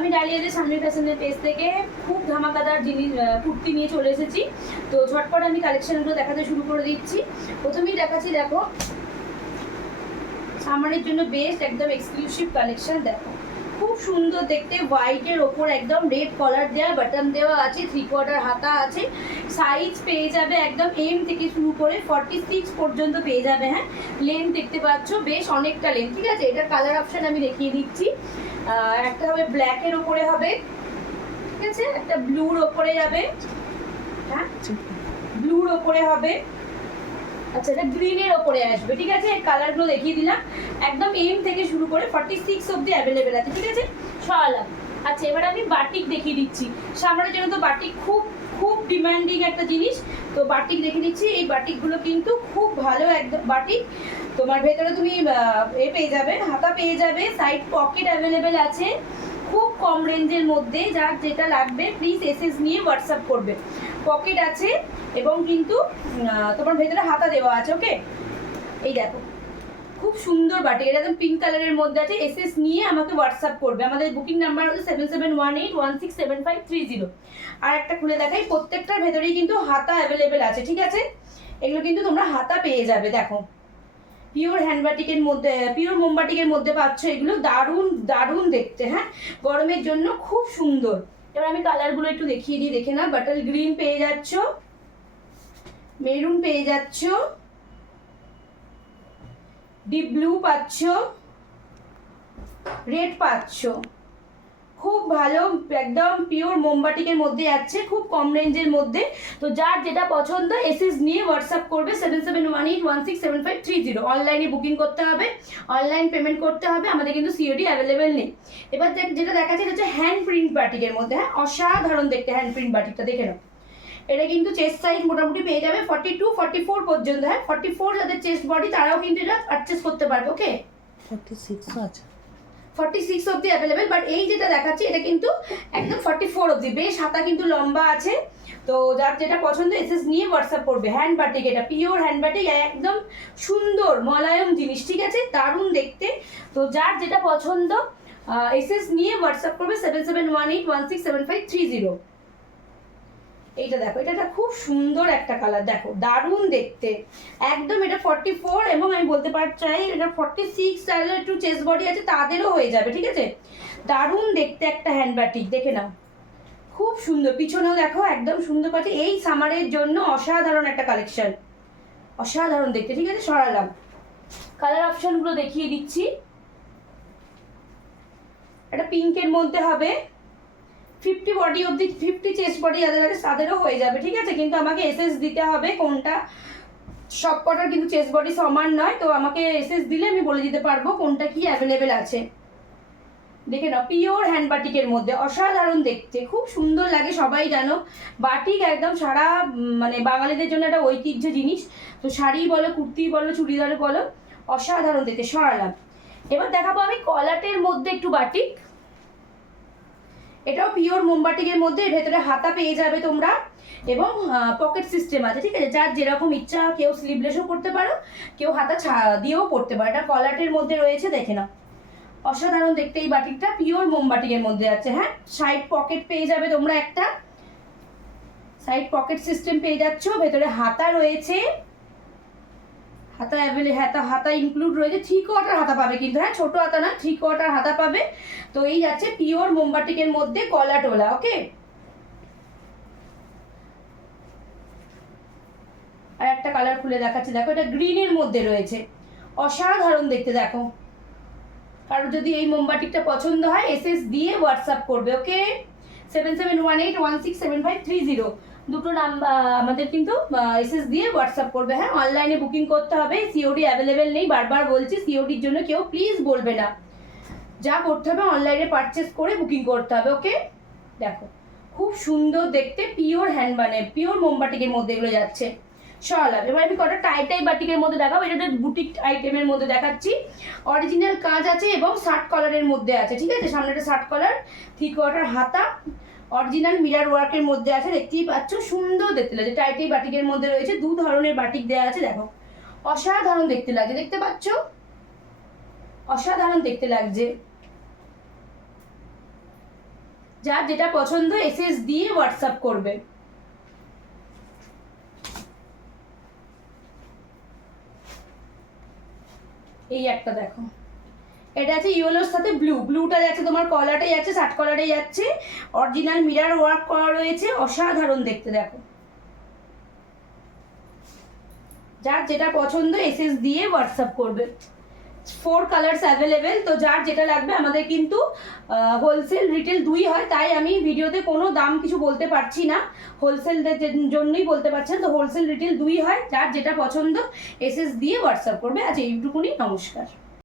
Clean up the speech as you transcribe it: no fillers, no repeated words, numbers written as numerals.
আমি ডালিয়াদের সামনের ফ্যাশনের পেজ থেকে খুব ধামাকাদার জিনিস কুর্তি নিয়ে চলে এসেছি। তো ঝটপট আমি কালেকশনগুলো দেখাতে শুরু করে দিচ্ছি। প্রথমেই দেখাচ্ছি, দেখো সামারের জন্য বেস্ট একদম এক্সক্লুসিভ কালেকশন। দেখো খুব সুন্দর দেখতে, হোয়াইটের ওপর একদম রেড কলার দেওয়া, বাটন দেওয়া আছে, 3/4 হাতা আছে। সাইজ পেয়ে যাবে একদম এম থেকে শুরু করে 46 পর্যন্ত পেয়ে যাবে। হ্যাঁ, লেন্থ দেখতে পাচ্ছ, বেশ অনেকটা লেন্থ। ঠিক আছে, এটার কালার অপশন আমি দেখিয়ে দিচ্ছি। একটা হবে ব্ল্যাকের ওপরে হবে, ঠিক আছে, একটা ব্লুর ওপরে যাবে। হ্যাঁ, ব্লুর ওপরে হবে, আচ্ছা এটা গ্রিনের ওপরে আসবে। ঠিক আছে, কালারগুলো দেখিয়ে দিলাম। একদম এম থেকে শুরু করে 46 অবধি অ্যাভেলেবেল আছে। ঠিক আছে, সরালাম। আচ্ছা এবার আমি বাটিক দেখিয়ে দিচ্ছি। সামনের জন্য তো বাটিক খুব খুব ডিমান্ডিং একটা জিনিস, তো বাটিক দেখিয়ে দিচ্ছি। এই বাটিকগুলো কিন্তু খুব ভালো একদম বাটিক। তোমার ভেতরে তুমি এ পেয়ে যাবে, হাতা পেয়ে যাবে, সাইড পকেট অ্যাভেলেবেল আছে। খুব কম রেঞ্জের মধ্যে, যার যেটা লাগবে প্লিজ এসএস নিয়ে হোয়াটসঅ্যাপ করবে। পকেট আছে এবং কিন্তু তোমার ভেতরে হাতা দেওয়া আছে। ওকে, এই দেখো খুব সুন্দর বাটিক, এটা একদম পিঙ্ক কালারের মধ্যে আছে। এসএস নিয়ে আমাকে হোয়াটসঅ্যাপ করবে। আমাদের বুকিং নাম্বার হচ্ছে 7718167530। আর একটা খুলে দেখাই, প্রত্যেকটার ভেতরেই কিন্তু হাতা অ্যাভেলেবেল আছে। ঠিক আছে, এগুলো কিন্তু তোমরা হাতা পেয়ে যাবে। দেখো পিওর হ্যান্ডবাটিকের মধ্যে, পিওর মোমবাটিকের মধ্যে পাচ্ছ এগুলো। দারুণ দারুণ দেখতে। হ্যাঁ, গরমের জন্য খুব সুন্দর। এবার আমি কালারগুলো একটু দেখিয়ে দিই, দেখে না। বাটল গ্রিন পেয়ে যাচ্ছ, মেরুন পেয়ে যাচ্ছ, ডিপ ব্লু পাচ্ছ, রেড পাচ্ছ। খুব ভালো একদম পিওর মোমবাটিকের মধ্যে আছে, খুব কম রেঞ্জের মধ্যে। তো যার যেটা পছন্দ এসএস নিয়ে হোয়াটসঅ্যাপ করবে 7718167530। অনলাইনে বুকিং করতে হবে, অনলাইন পেমেন্ট করতে হবে, আমাদের কিন্তু সিওডি অ্যাভেলেবেল নেই। এবার যেটা দেখাচ্ছে এটা হচ্ছে হ্যান্ড প্রিন্ট বাটিকের মধ্যে। হ্যাঁ, অসাধারণ দেখতে হ্যান্ড প্রিন্ট বাটিকটা, দেখে নাও। এটা কিন্তু চেস্ট সাইজ মোটামুটি পেয়ে যাবে 42-44 পর্যন্ত। হ্যাঁ, 44 যাদের চেস্ট বডি তারাও কিন্তু এটা পারচেস করতে পারবে। ওকে, 46 আছে, 46 অবধি অ্যাভেলেবেল, বাট এই যেটা দেখাচ্ছি এটা কিন্তু একদম 44 অবধি। বেশ হাতা কিন্তু লম্বা আছে। তো যার যেটা পছন্দ এসএস নিয়ে হোয়াটসঅ্যাপ করবে। হ্যান্ড বাটিক, এটা পিওর হ্যান্ড বাটিক, একদম সুন্দর মোলায়েম জিনিস। ঠিক আছে, দারুণ দেখতে। তো যার যেটা পছন্দ এসএস নিয়ে হোয়াটসঅ্যাপ করবে 7718167530। এইটা দেখো, এটা খুব সুন্দর একটা কালার, দেখো দারুণ দেখতে একদম। এটা 44 এবং আমি বলতে চাই এটা 46 স্টাইলের একটু চেস্ট বডি আছে তাদেরও হয়ে যাবে। ঠিক আছে, দারুণ দেখতে একটা হ্যান্ড বাটিক, দেখে নাও খুব সুন্দর। পিছনেও দেখো একদম সুন্দর পাচ্ছে। এই সামারের জন্য অসাধারণ একটা কালেকশন, অসাধারণ দেখতে। ঠিক আছে, সরালাম। কালার অপশনগুলো দেখিয়ে দিচ্ছি। এটা পিঙ্কের মধ্যে হবে, 50 বডি অবধি, 50 চেস্ট বডি যাদের আছে তাদেরও হয়ে যাবে। ঠিক আছে, কিন্তু আমাকে এসএস দিতে হবে কোনটা। সব কটার কিন্তু চেস্ট বডি সমান নয়, তো আমাকে এসএস দিলে আমি বলে দিতে পারবো কোনটা কি অ্যাভেলেবেল আছে। দেখে নাও, পিওর হ্যান্ড বাটিকের মধ্যে অসাধারণ দেখতে, খুব সুন্দর লাগে। সবাই জানো বাটিক একদম সারা মানে বাঙালিদের জন্য একটা ঐতিহ্য জিনিস। তো শাড়ি বলো, কুর্তি বলো, চুড়িদার বলো, অসাধারণ দেখতে। সরালাম। এবার দেখাবো আমি কলাটের মধ্যে একটু বাটিক। এটাও পিওর মোমবাটিকের মধ্যে, ভেতরে হাতা পেয়ে যাবে তোমরা এবং পকেট সিস্টেম আছে। ঠিক আছে, যার যেরকম ইচ্ছা, কেউ স্লিভলেসও পরতে পারো, কেউ হাতা দিয়েও পরতে পারো। এটা কলাটের মধ্যে রয়েছে, দেখে নাও অসাধারণ দেখতে। এই বাটিকটা পিওর মোমবাটিকের মধ্যে আছে। হ্যাঁ, সাইড পকেট পেয়ে যাবে তোমরা, একটা সাইড পকেট সিস্টেম পেয়ে যাচ্ছ, ভেতরে হাতা রয়েছে, হাতা হাতা ইনক্লুড রয়েছে। 3/4 হাতা পাবে কিন্তু। হ্যাঁ, ছোট হাতা না, 3/4 হাতা পাবে। তো এই যাচ্ছে পিওর মোমবাটিকের মধ্যে কলাটোলা। ওকে, আর একটা কালার খুলে দেখাচ্ছি, দেখো এটা গ্রিনের মধ্যে রয়েছে, অসাধারণ দেখতে। দেখো কারো যদি এই মোমবাটিকটা পছন্দ হয় এসএস দিয়ে হোয়াটসঅ্যাপ করবে। ওকে, 7718167530 দুটো নাম্বার আমাদের কিন্তু এসএস দিয়ে হোয়াটসঅ্যাপ করবে। হ্যাঁ, অনলাইনে বুকিং করতে হবে, সিওডি অ্যাভেলেবেল নেই। বারবার বলছি, সিওডির জন্য কেউ প্লিজ বলবে না, যা করতে হবে অনলাইনে পারচেস করে বুকিং করতে হবে। ওকে, দেখো খুব সুন্দর দেখতে, পিওর হ্যান্ড পিওর মোমবাটিকের মধ্যে এগুলো যাচ্ছে। সরালাম। এবার আমি কটা টাই বাটিকের মধ্যে দেখাবো। এটা বুটিক আইটেমের মধ্যে দেখাচ্ছি। অরিজিনাল কাজ আছে এবং শার্ট কলারের মধ্যে আছে। ঠিক আছে, সামনে একটা শার্ট কলার, 3/4 হাতা, অরিজিনাল মিরার ওয়ার্কের মধ্যে আছে। দেখতেই পাচ্ছ সুন্দর দেখতে লাগছে। টাই বাটিকের মধ্যে রয়েছে, দু ধরনের বাটিক দেওয়া আছে। দেখো অসাধারণ দেখতে লাগছে, দেখতে পাচ্ছ অসাধারণ দেখতে লাগছে। যার যেটা পছন্দ এসএস দিয়ে হোয়াটসঅ্যাপ করবে। এই একটা দেখো, এটা আছে ইয়েলোর সাথে ব্লু, ব্লুটা যাচ্ছে তোমার কলারটাই যাচ্ছে, শার্ট কলারে যাচ্ছে, অরিজিনাল মিরর ওয়ার্ক করা রয়েছে, অসাধারণ দেখতে। দেখো যার যেটা পছন্দ এসএস দিয়ে হোয়াটসঅ্যাপ করবে। 4 কালার্স অ্যাভেলেবেল। তো যার যেটা লাগবে, আমাদের কিন্তু হোলসেল রিটেল দুই হয়, তাই আমি ভিডিওতে কোনো দাম কিছু বলতে পারছি না, হোলসেলদের জন্যই বলতে পারছেন। তো হোলসেল রিটেল দুই হয়, যার যেটা পছন্দ এসএস দিয়ে হোয়াটসঅ্যাপ করবে। আচ্ছা এইটুকুনি, নমস্কার।